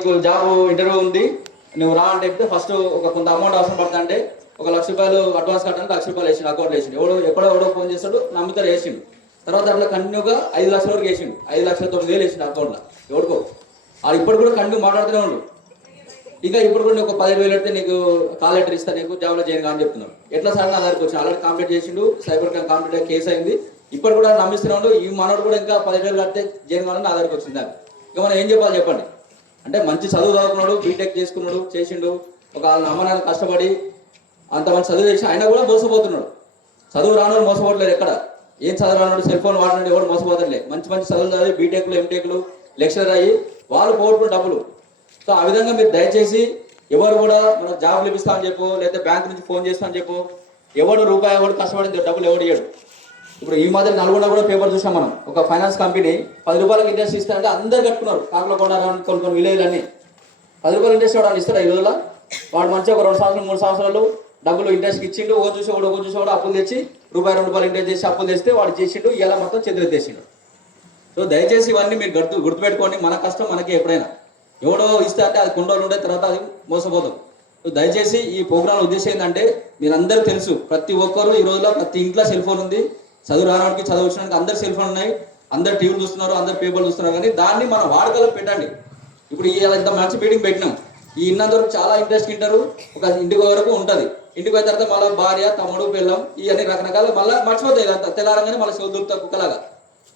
నీకు job interview ఉంది నువ్వు రా అంటే చెప్తే ఫస్ట్ ఒక కొంత అమౌంట్ అవసరం పడుతుంది ఒక లక్ష రూపాయలు అడ్వాన్స్ కట్టడానికి లక్ష రూపాయలు వేసిండు అకౌంట్ వేసిండు. ఎవడో ఎక్కడో ఎవడో ఫోన్ చేస్తాడు నమ్ముతారు వేసిండు. తర్వాత అట్లా కంటిన్యూగా ఐదు లక్షల వరకు వేసిండు. ఐదు లక్షల తొమ్మిది వేలు వేసిండు అకౌంట్లో ఎవడుకో. అది ఇప్పుడు కూడా కంటిన్యూ మాట్లాడుతూనే ఉండు. ఇంకా ఇప్పుడు కూడా నీకు పదిహేడు వేలు పెడితే నీకు కాల్ లెటర్ ఇస్తా నీకు జాబ్లో చేయను అని చెప్తున్నాడు. ఎట్లా సార్ నా దగ్గరికి వచ్చి ఆల్రెడీ కంప్లీట్ చేసిండు సైబర్ క్రైమ్ కంప్లీట్ కేసు అయింది. ఇప్పుడు కూడా నమ్మిస్తున్నాడు ఈ మనోడు కూడా ఇంకా పదిహేడు వేలు కడితే చేయను కావాలని నా దగ్గరికి వచ్చింది దాన్ని ఇంకా మనం ఏం చెప్పాలి చెప్పండి. అంటే మంచి చదువు చదువుకున్నాడు బీటెక్ చేసుకున్నాడు చేసిండు. ఒక వాళ్ళ అమ్మ నాన్న కష్టపడి అంత మంచి చదువు చేసి ఆయన కూడా మోసపోతున్నాడు. చదువు రానోడు మోసపోవట్లేదు ఎక్కడ? ఏం చదవరానోడు సెల్ ఫోన్ వాడినాడు ఎవరు మోసపోతలే. మంచి మంచి చదువులు చదివి బీటెక్లు ఎంటెక్లు లెక్చరర్ అయ్యి వాళ్ళు పోగొట్టుకున్న డబ్బులు. సో ఆ విధంగా మీరు దయచేసి ఎవరు కూడా మనకు జాబ్ ఇప్పిస్తామని చెప్పు లేకపోతే బ్యాంక్ నుంచి ఫోన్ చేస్తామని చెప్పు ఎవడు రూపాయి ఎవడు కష్టపడి డబ్బులు ఎవడు ఇయ్యడు. ఇప్పుడు ఈ మధ్య నల్గొండ కూడా పేపర్ చూసాం మనం. ఒక ఫైనాన్స్ కంపెనీ పది రూపాయలకి ఇంట్రెస్ట్ ఇస్తారంటే అందరు కట్టుకున్నారు. కాకులకొండ కొన్ని కొన్ని విలేజ్ అన్ని. పది రూపాయలు ఇంట్రెస్ట్ వాడు ఇస్తాడు ఈ రోజుల వాడు మంచిగా ఒక రెండు సంవత్సరాలు మూడు సంవత్సరాలు డబ్బులు ఇంట్రెస్ట్ ఇచ్చిండు. ఒక చూసి ఒకటి ఒక చూసి ఒకటి అప్పులు తెచ్చి రూపాయి రెండు రూపాయలు ఇంట్రెస్ట్ చేసి అప్పులు తెస్తే వాడు చేసిండు. ఇలా మొత్తం చేసిండు సో దయచేసి ఇవన్నీ మీరు గుర్తు గుర్తుపెట్టుకోండి. మన కష్టం మనకి ఎప్పుడైనా. ఎవడో ఇస్తే అంటే అది కొండలు ఉండే తర్వాత అది మోసపోతాం. సో దయచేసి ఈ ప్రోగ్రామ్ ఉద్దేశం ఏంటంటే మీరందరూ తెలుసు ప్రతి ఒక్కరు ఈ రోజులో ప్రతి ఇంట్లో సెల్ ఫోన్ ఉంది. చదువు రావడానికి చదువు వచ్చినానికి అందరు సెల్ ఫోన్ ఉన్నాయి అందరు టీవీ చూస్తున్నారు అందరు పేపర్లు చూస్తున్నారు కానీ దాన్ని మన వాడుకలో పెట్టండి. ఇప్పుడు ఇంత మంచి మీటింగ్ పెట్టినాం. ఈ ఇన్నందరూ చాలా ఇంట్రెస్ట్ తింటారు ఒక ఇంటికి వరకు ఉంటుంది. ఇంటికి పోయిన తర్వాత మళ్ళీ భార్య తమ్ముడు పిల్లం ఇవన్నీ రకరకాల మళ్ళీ మర్చిపోతాయి. తెల్లారంగానే మళ్ళీ శివ దొరుకుతా కుక్కలాగా.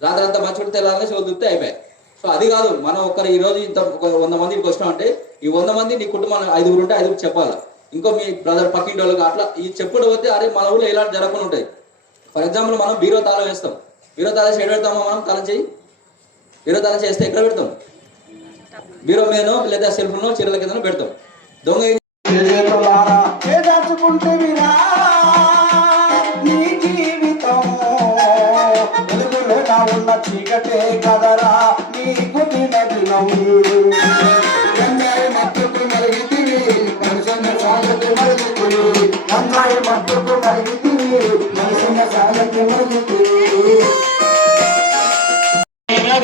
రాత్రి అంతా మర్చిపోతే తెల్లారంగా శివ దొరికితే అయిపోయాయి. సో అది కాదు మనం ఒకరు ఈ రోజు ఇంత ఒక వంద మందికి వచ్చినామంటే ఈ వంద మంది నీ కుటుంబం ఐదుగురు ఉంటే ఐదుగురు చెప్పాలి. ఇంకో మీ బ్రదర్ పక్కింటి వాళ్ళకి అట్లా ఈ చెప్పుడు పోతే అరే మన ఊళ్ళో ఇలాంటి జరగకుండా ఉంటాయి. ఫర్ ఎగ్జాంపుల్ మనం బీరో తాళం వేస్తాం. బీరో తాళం ఎక్కడ పెడతామో మనం? తాళం చేయి. బీరో తాళం చేస్తే ఎక్కడ పెడతాం? బీరో మీదనో లేదా సెల్ఫ్లో చీరల కిందనో పెడతాం. దొంగ చీకటే కదరా నీకు దినదినం దినం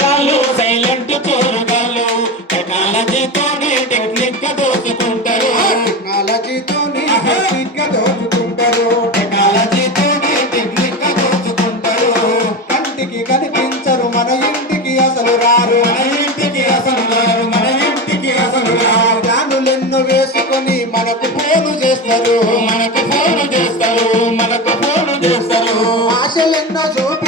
పోరగాళ్ళు సైలెంట్ పోరగాళ్ళు టెక్నాలజీతోనే టెక్నిక్గా దోచుకుంటారు టెక్నాలజీతోని దోచుకుంటారు. టెక్నాలజీతోనే టెక్నిక్గా దోచుకుంటారు. కంటికి కనిపించరు మన ఇంటికి అసలు రారు. మన ఇంటికి అసలు రారు మన ఇంటికి అసలు రారు. ప్లానులెన్నో వేసుకొని మనకు ఫోను చేస్తారు. మనకు ఫోన్ చేస్తారు మనకు ఫోన్ చేస్తారు. ఆశలెన్నో చూపి అరే ఆశలెన్నో